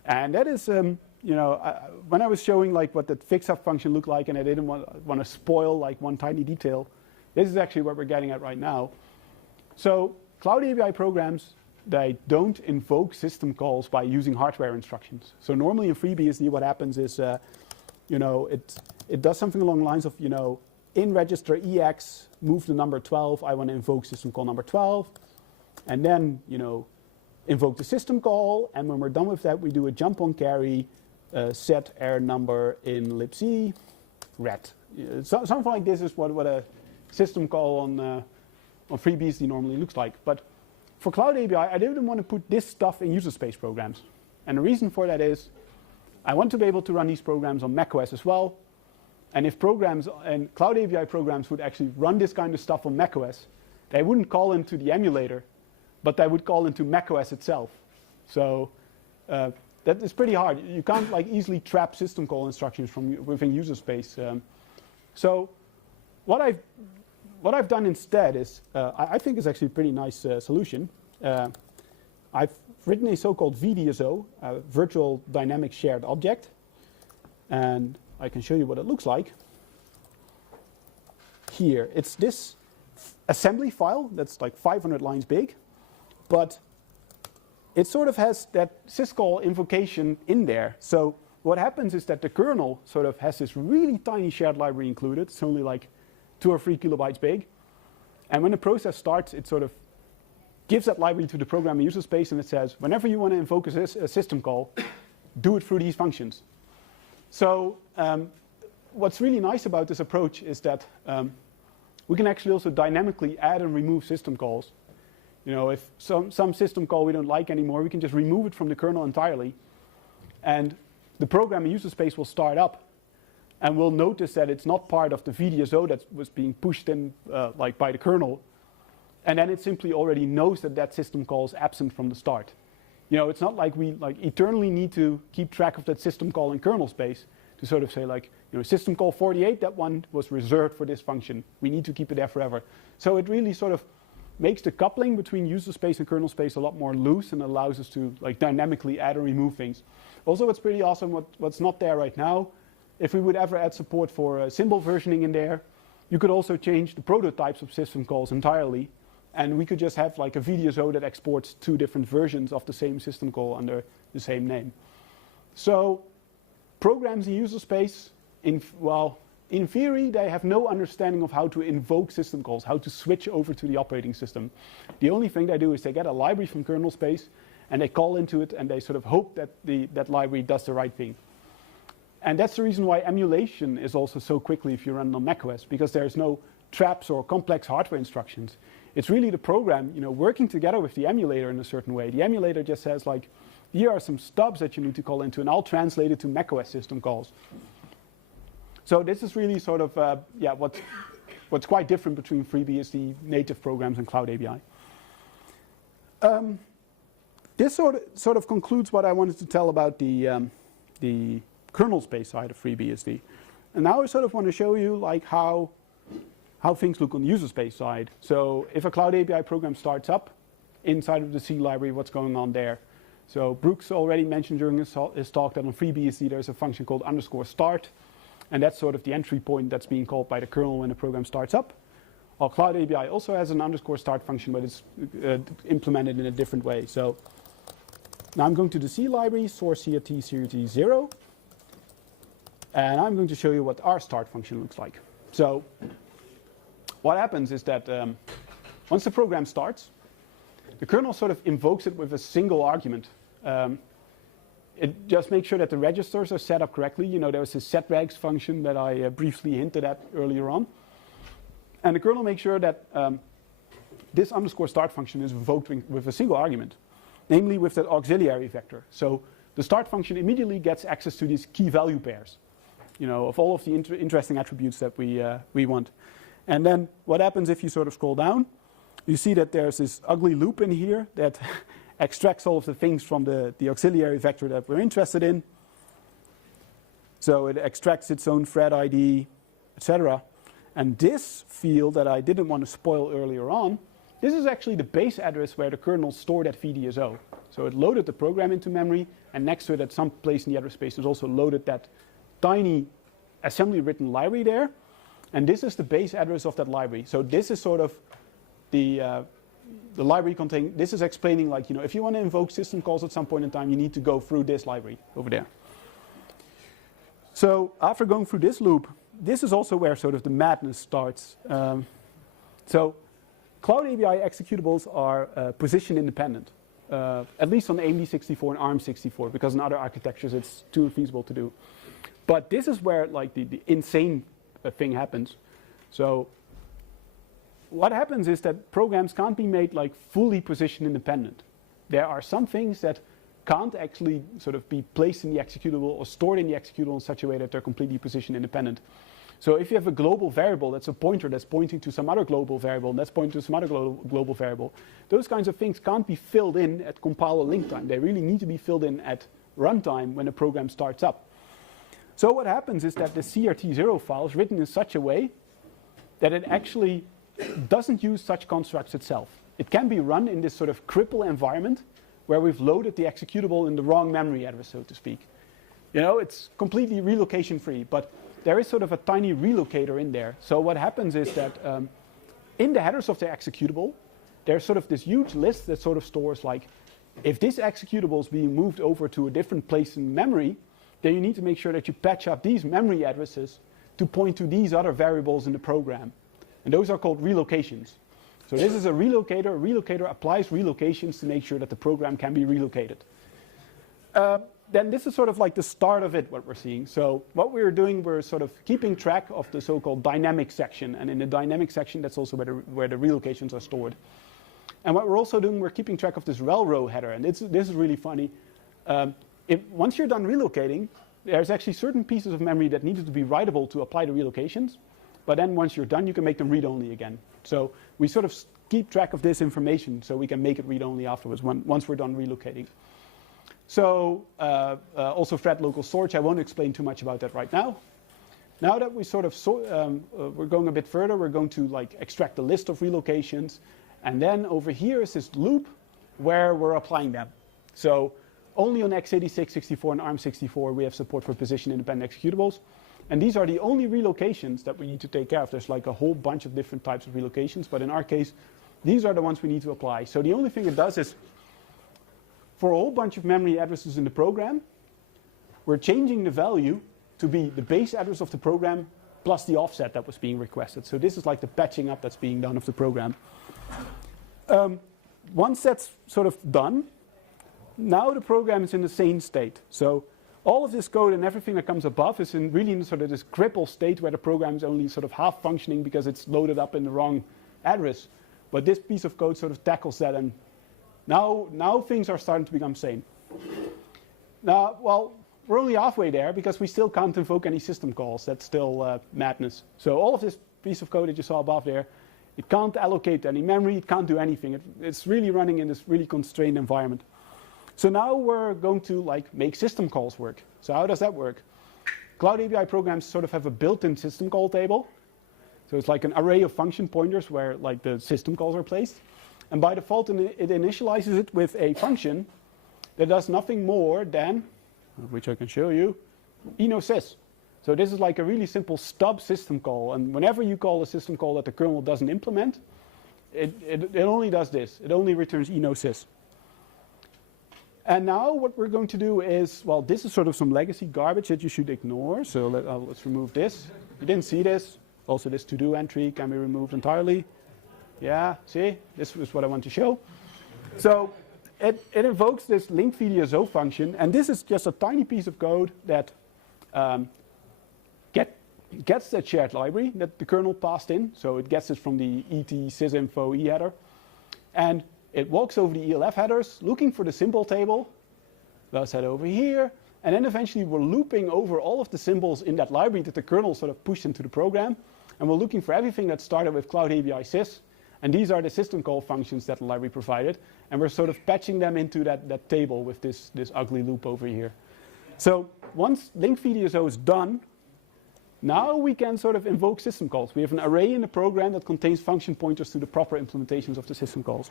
and that is, you know, when I was showing like what the fix-up function looked like, and I didn't want to spoil like one tiny detail, this is actually what we're getting at right now. So CloudABI programs, they don't invoke system calls by using hardware instructions. So normally in FreeBSD, what happens is, you know, it does something along the lines of, you know, in register EX, move the number 12. I want to invoke system call number 12, and then, you know, invoke the system call. And when we're done with that, we do a jump on carry, set error number in libc, ret. Something like this is what a system call on FreeBSD normally looks like. But for CloudABI, I didn't want to put this stuff in user space programs. And the reason for that is I want to be able to run these programs on macOS as well. And if programs and CloudABI programs would actually run this kind of stuff on macOS, they wouldn't call into the emulator, but they would call into macOS itself. So that is pretty hard. You can't like easily trap system call instructions from within user space. So what I've done instead is, I think is actually a pretty nice solution. I've written a so-called VDSO, Virtual Dynamic Shared Object, and I can show you what it looks like. Here, it's this assembly file that's like 500 lines big, but it sort of has that syscall invocation in there. So what happens is that the kernel sort of has this really tiny shared library included. It's only like 2 or 3 kilobytes big. And when the process starts, it sort of gives that library to the program in user space, and it says, whenever you want to invoke a system call, do it through these functions. So what's really nice about this approach is that we can actually also dynamically add and remove system calls. You know, if some system call we don't like anymore, we can just remove it from the kernel entirely. And the program in user space will start up. And we'll notice that it's not part of the VDSO that was being pushed in like by the kernel. And then it simply already knows that that system call is absent from the start. You know, it's not like we like eternally need to keep track of that system call in kernel space to sort of say like, you know, system call 48, that one was reserved for this function. We need to keep it there forever. So it really sort of makes the coupling between user space and kernel space a lot more loose and allows us to like dynamically add or remove things. Also, what's pretty awesome, what's not there right now, if we would ever add support for symbol versioning in there, you could also change the prototypes of system calls entirely. And we could just have like a VDSO that exports 2 different versions of the same system call under the same name. So programs in user space, in theory, they have no understanding of how to invoke system calls, how to switch over to the operating system. The only thing they do is they get a library from kernel space, and they call into it, and they sort of hope that that library does the right thing. And that's the reason why emulation is also so quickly if you run on macOS, because there's no traps or complex hardware instructions. It's really the program, you know, working together with the emulator in a certain way. The emulator just says like, here are some stubs that you need to call into, and I'll translate it to macOS system calls. So this is really sort of, what's quite different between FreeBSD native programs and CloudABI. this sort of concludes what I wanted to tell about the kernel space side of FreeBSD. And now I sort of want to show you like how things look on the user space side. So if a CloudABI program starts up inside of the C library, what's going on there? So Brooks already mentioned during his talk that on FreeBSD there's a function called _start, and that's sort of the entry point that's being called by the kernel when the program starts up. Well, CloudABI also has an _start function, but it's implemented in a different way. So now I'm going to the C library, source CRT CRT 0, and I'm going to show you what our start function looks like. So what happens is that once the program starts, the kernel sort of invokes it with a single argument. It just makes sure that the registers are set up correctly. You know, there was this setregs function that I briefly hinted at earlier on. And the kernel makes sure that this _start function is invoked with a single argument, namely with that auxiliary vector. So the start function immediately gets access to these key value pairs, you know, of all of the interesting attributes that we want. And then what happens if you sort of scroll down? You see that there's this ugly loop in here that extracts all of the things from the auxiliary vector that we're interested in. So it extracts its own thread ID, etc. And this field that I didn't want to spoil earlier on, this is actually the base address where the kernel stored that VDSO. So it loaded the program into memory, and next to it at some place in the address space, it also loaded that tiny assembly written library there. And this is the base address of that library. So this is sort of the library containing, this is explaining, like, you know, if you want to invoke system calls at some point in time, you need to go through this library over there. So after going through this loop, this is also where sort of the madness starts. So CloudABI executables are position independent, at least on AMD64 and ARM64, because in other architectures it's too infeasible to do. But this is where like the insane thing happens. So what happens is that programs can't be made like fully position independent. There are some things that can't actually sort of be placed in the executable or stored in the executable in such a way that they're completely position independent. So if you have a global variable that's a pointer that's pointing to some other global variable, and that's pointing to some other global variable, those kinds of things can't be filled in at compile or link time. They really need to be filled in at runtime when the program starts up. So what happens is that the CRT0 file is written in such a way that it actually doesn't use such constructs itself. It can be run in this sort of cripple environment where we've loaded the executable in the wrong memory address, so to speak. You know, it's completely relocation free, but there is sort of a tiny relocator in there. So what happens is that in the headers of the executable, there's sort of this huge list that sort of stores like, if this executable is being moved over to a different place in memory, then you need to make sure that you patch up these memory addresses to point to these other variables in the program. And those are called relocations. So this is a relocator. A relocator applies relocations to make sure that the program can be relocated. Then this is sort of like the start of it, what we're seeing. So what we're doing, we're sort of keeping track of the so-called dynamic section. And in the dynamic section, that's also where the relocations are stored. And what we're also doing, we're keeping track of this rel row header. And this is really funny. Once you're done relocating, there's actually certain pieces of memory that needed to be writable to apply the relocations. But then once you're done, you can make them read-only again. So we sort of keep track of this information so we can make it read-only afterwards once we're done relocating. So also thread local storage, I won't explain too much about that right now. Now that we sort of, we're going a bit further, we're going to like extract a list of relocations. And then over here is this loop where we're applying them. So only on x86, 64, and ARM64 we have support for position-independent executables. And these are the only relocations that we need to take care of. There's like a whole bunch of different types of relocations, but in our case, these are the ones we need to apply. So the only thing it does is, for a whole bunch of memory addresses in the program, we're changing the value to be the base address of the program plus the offset that was being requested. So this is like the patching up that's being done of the program. Once that's sort of done, now the program is in the sane state. So all of this code and everything that comes above is really in sort of this cripple state where the program is only sort of half functioning because it's loaded up in the wrong address. But this piece of code sort of tackles that, and now things are starting to become sane. Now, well, we're only halfway there because we still can't invoke any system calls. That's still madness. So all of this piece of code that you saw above there, it can't allocate any memory, it can't do anything. It's really running in this really constrained environment. So now we're going to like make system calls work. So how does that work? CloudABI programs sort of have a built-in system call table. So it's like an array of function pointers where like the system calls are placed. And by default, it initializes it with a function that does nothing more than, which I can show you, sys. So this is like a really simple stub system call. And whenever you call a system call that the kernel doesn't implement, it only does this. It only returns sys. And now what we're going to do is, well, this is sort of some legacy garbage that you should ignore. So let's remove this. You didn't see this. Also, this to-do entry can be removed entirely. Yeah, see? This is what I want to show. So it invokes this link VDSO function. And this is just a tiny piece of code that gets that shared library that the kernel passed in. So it gets it from the et sysinfo e header. And it walks over the ELF headers, looking for the symbol table. Let's head over here. And then eventually we're looping over all of the symbols in that library that the kernel sort of pushed into the program. And we're looking for everything that started with CloudABI sys. And these are the system call functions that the library provided. And we're sort of patching them into that table with this ugly loop over here. So once link VDSO is done, now we can sort of invoke system calls. We have an array in the program that contains function pointers to the proper implementations of the system calls.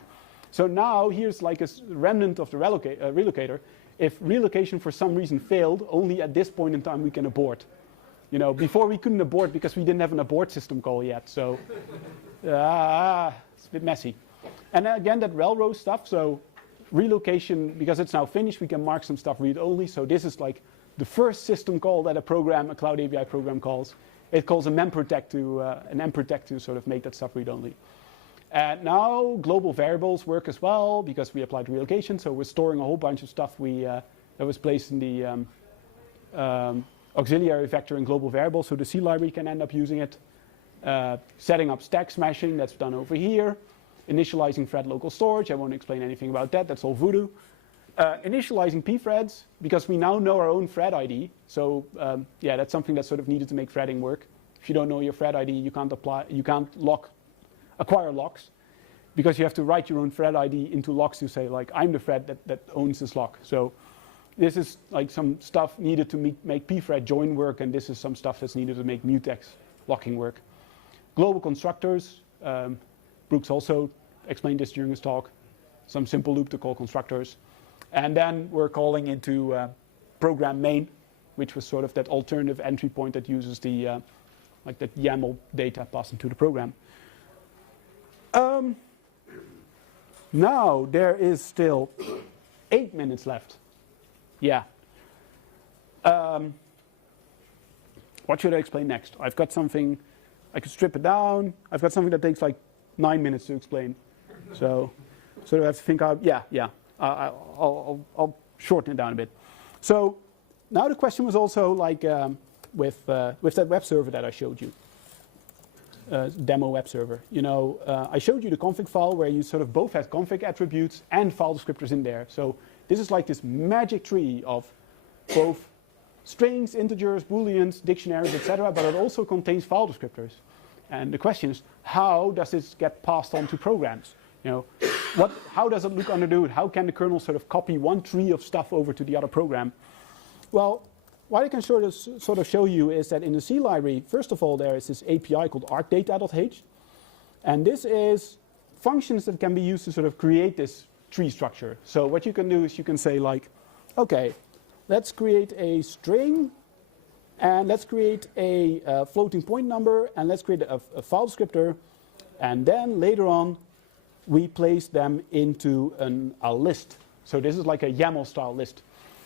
So now here's like a remnant of the relocator. If relocation for some reason failed, only at this point in time we can abort. Before we couldn't abort because we didn't have an abort system call yet. So it's a bit messy. And again, that railroad stuff. So relocation, because it's now finished, we can mark some stuff read only. So this is like the first system call that a CloudABI program calls. It calls a memprotect to sort of make that stuff read only. And now global variables work as well because we applied relocation. So we're storing a whole bunch of stuff that was placed in the auxiliary vector in global variables. So the C library can end up using it. Setting up stack smashing, that's done over here. Initializing thread local storage, I won't explain anything about that, that's all voodoo. Initializing pthreads, because we now know our own thread ID. So yeah, that's something that's sort of needed to make threading work. If you don't know your thread ID, you can't acquire locks, because you have to write your own thread ID into locks to say, like, I'm the thread that owns this lock. So this is like some stuff needed to make pthread join work, and this is some stuff that's needed to make mutex locking work. Global constructors, Brooks also explained this during his talk. Some simple loop to call constructors. And then we're calling into program main, which was sort of that alternative entry point that uses the like that YAML data passed into the program. Now there is still 8 minutes left. Yeah. What should I explain next? I've got something, I could strip it down. I've got something that takes like 9 minutes to explain. So I have to think out, yeah. I'll shorten it down a bit. So now the question was also like with that web server that I showed you. Demo web server. I showed you the config file where you sort of both had config attributes and file descriptors in there. So this is like this magic tree of both strings, integers, booleans, dictionaries, etc., but it also contains file descriptors. And the question is, how does this get passed on to programs? How does it look under the hood? How can the kernel sort of copy one tree of stuff over to the other program? Well, what I can sort of show you is that in the C library, first of all, there is this API called arcdata.h. And this is functions that can be used to sort of create this tree structure. So what you can do is you can say like, okay, let's create a string, and let's create a floating point number, and let's create a file descriptor, and then later on, we place them into a list. So this is like a YAML style list.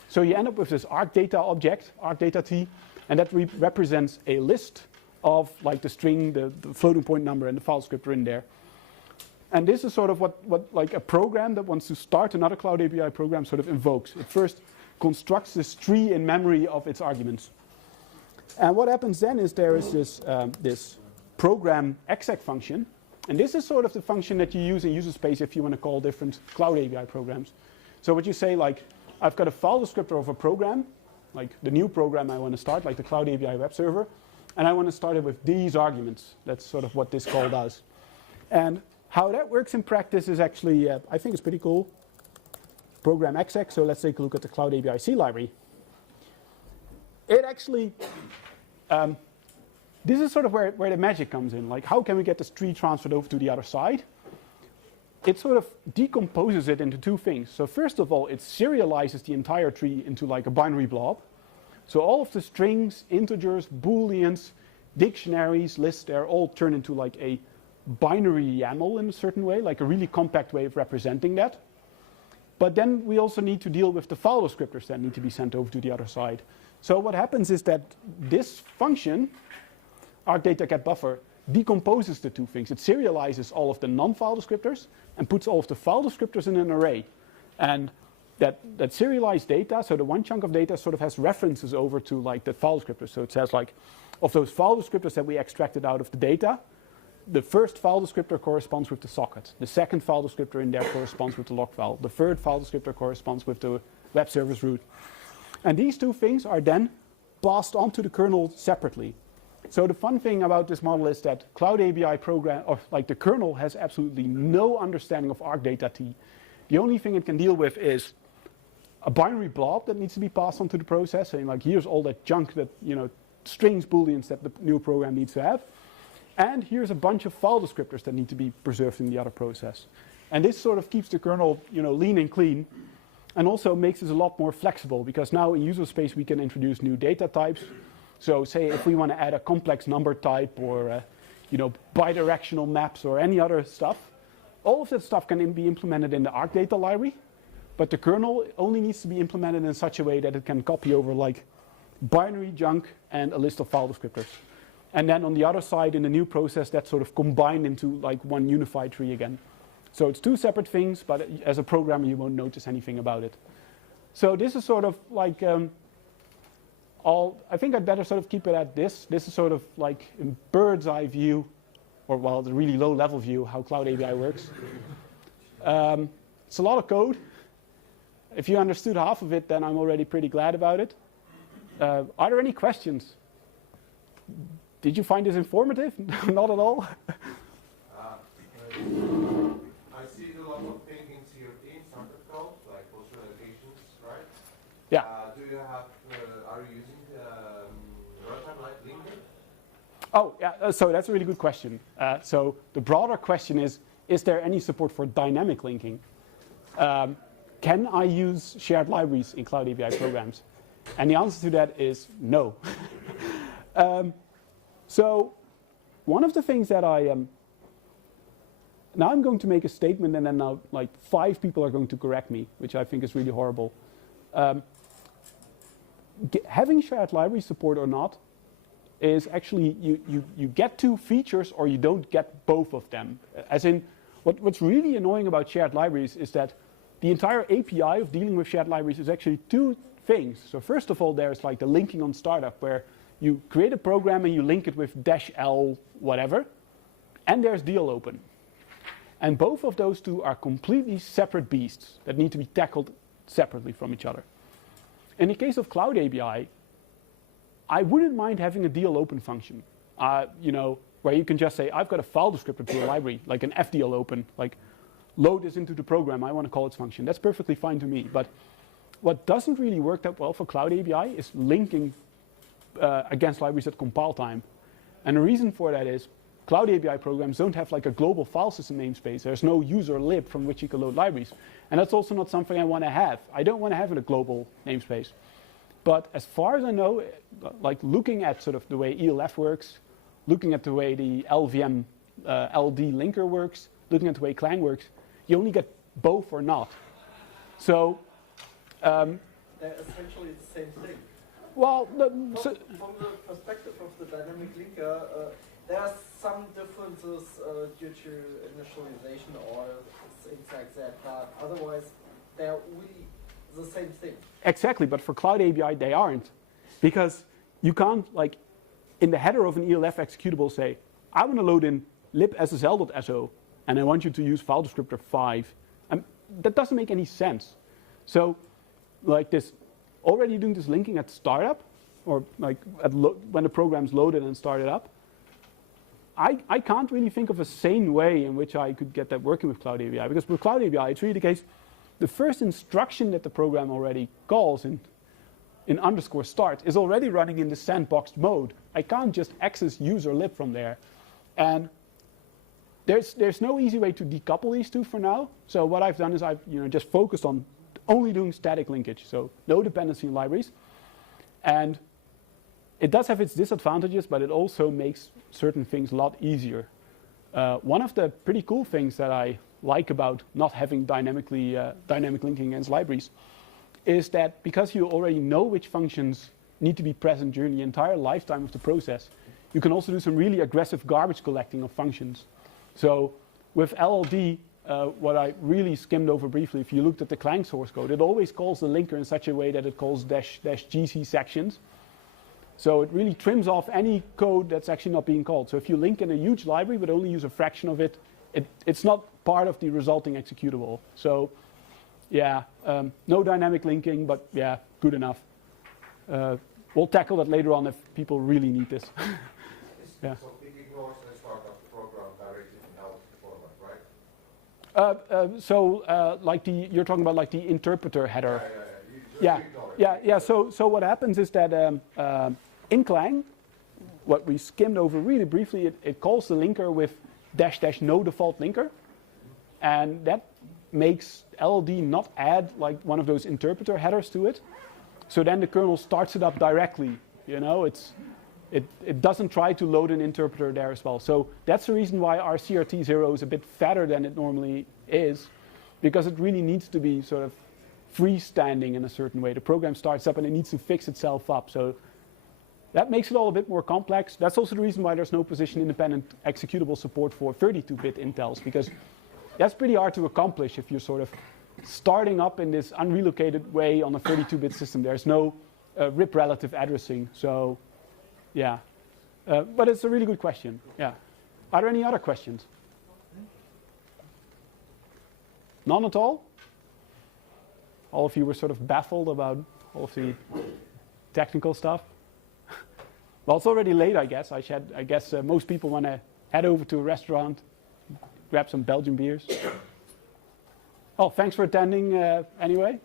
So you end up with this arcdata object, arcdata_t, and that represents a list of like the string, the floating point number, and the file descriptor in there. And this is sort of what like a program that wants to start another CloudABI program sort of invokes. It first constructs this tree in memory of its arguments. And what happens then is there is this program exec function. And this is sort of the function that you use in user space if you want to call different CloudABI programs. So what you say, like, I've got a file descriptor of a program, like the new program I want to start, like the CloudABI web server, and I want to start it with these arguments. That's sort of what this call does. And how that works in practice is actually, I think it's pretty cool. program exec. So let's take a look at the CloudABI C library. It actually, this is sort of where the magic comes in. Like, how can we get this tree transferred over to the other side? It sort of decomposes it into two things. So first of all, it serializes the entire tree into like a binary blob. So all of the strings, integers, booleans, dictionaries, lists, they're all turned into like a binary YAML in a certain way, like a really compact way of representing that. But then we also need to deal with the file descriptors that need to be sent over to the other side. So what happens is that this function, argDataGetBuffer, decomposes the two things. It serializes all of the non-file descriptors and puts all of the file descriptors in an array. And that serialized data, so the one chunk of data sort of has references over to like the file descriptors. So it says like, of those file descriptors that we extracted out of the data, the first file descriptor corresponds with the socket. The second file descriptor in there corresponds with the log file. The third file descriptor corresponds with the web service route. And these two things are then passed on to the kernel separately. So the fun thing about this model is that CloudABI program, or like the kernel, has absolutely no understanding of argData-T. The only thing it can deal with is a binary blob that needs to be passed on to the process, saying like, here's all that junk that, strings, booleans that the new program needs to have. And here's a bunch of file descriptors that need to be preserved in the other process. And this sort of keeps the kernel, lean and clean, and also makes it a lot more flexible, because now in user space we can introduce new data types. So say if we want to add a complex number type or bidirectional maps or any other stuff, all of that stuff can be implemented in the argdata library, but the kernel only needs to be implemented in such a way that it can copy over like binary junk and a list of file descriptors. And then on the other side in the new process, that's sort of combined into like one unified tree again. So it's two separate things, but as a programmer you won't notice anything about it. So this is sort of like I think I'd better sort of keep it at this. This is sort of like a bird's eye view, or well, the really low level view, how CloudABI works. It's a lot of code. If you understood half of it, then I'm already pretty glad about it. Are there any questions? Did you find this informative? Not at all? I see a lot of things in CRT, standard code, like post allocations, right? Yeah. Do you have, are you using runtime like linking? Oh, yeah, so that's a really good question. So the broader question is there any support for dynamic linking? Can I use shared libraries in CloudABI programs? And the answer to that is no. So one of the things that now I'm going to make a statement and then now like 5 people are going to correct me, which I think is really horrible. Having shared library support or not is actually you get 2 features or you don't get both of them. As in, what's really annoying about shared libraries is that the entire API of dealing with shared libraries is actually 2 things. So first of all, there's like the linking on startup where you create a program and you link it with -l whatever, and there's deal open. And both of those 2 are completely separate beasts that need to be tackled separately from each other. In the case of CloudABI, I wouldn't mind having a deal open function, where you can just say, I've got a file descriptor to a library, like an fdeal open, like load this into the program, I want to call its function. That's perfectly fine to me. But what doesn't really work that well for CloudABI is linking against libraries at compile time. And the reason for that is CloudABI programs don't have like a global file system namespace. There's no user lib from which you can load libraries. And that's also not something I want to have. I don't want to have a global namespace. But as far as I know, like looking at sort of the way ELF works, looking at the way the LVM LD linker works, looking at the way Clang works, you only get both or not. So they're essentially the same thing. Well, from the perspective of the dynamic linker, there are some differences due to initialization or things like that, but otherwise they're really the same thing. Exactly, but for CloudABI they aren't. Because you can't, like, in the header of an ELF executable say, I want to load in libssl.so and I want you to use file descriptor 5. And that doesn't make any sense. So, like this, already doing this linking at startup, or like when the program's loaded and started up, I can't really think of a sane way in which I could get that working with CloudABI. Because with CloudABI, it's really the case, the first instruction that the program already calls in underscore start is already running in the sandboxed mode. I can't just access user lib from there. And there's no easy way to decouple these two for now. So what I've done is I've just focused on only doing static linkage, so no dependency in libraries. And it does have its disadvantages, but it also makes certain things a lot easier. One of the pretty cool things that I like about not having dynamic linking against libraries is that because you already know which functions need to be present during the entire lifetime of the process, you can also do some really aggressive garbage collecting of functions. So with LLD, what I really skimmed over briefly, if you looked at the Clang source code, it always calls the linker in such a way that it calls -gc sections. So it really trims off any code that's actually not being called. So if you link in a huge library but only use a fraction of it, it's not part of the resulting executable. So yeah, no dynamic linking, but yeah, good enough. We'll tackle that later on if people really need this. Yeah. So it ignores the start of the program directly in out format, right? You're talking about like the interpreter header. Yeah. Yeah. So what happens is that in Clang, what we skimmed over really briefly, it calls the linker with --no default linker, and that makes LLD not add like one of those interpreter headers to it. So then the kernel starts it up directly. It doesn't try to load an interpreter there as well. So that's the reason why our CRT0 is a bit fatter than it normally is, because it really needs to be sort of freestanding in a certain way. The program starts up and it needs to fix itself up. So that makes it all a bit more complex. That's also the reason why there's no position-independent executable support for 32-bit Intels, because that's pretty hard to accomplish if you're sort of starting up in this unrelocated way on a 32-bit system. There's no RIP relative addressing. So yeah, but it's a really good question. Yeah. Are there any other questions? None at all? All of you were sort of baffled about all of the technical stuff? Well, it's already late, I guess. I guess most people want to head over to a restaurant, grab some Belgian beers. Oh, thanks for attending anyway.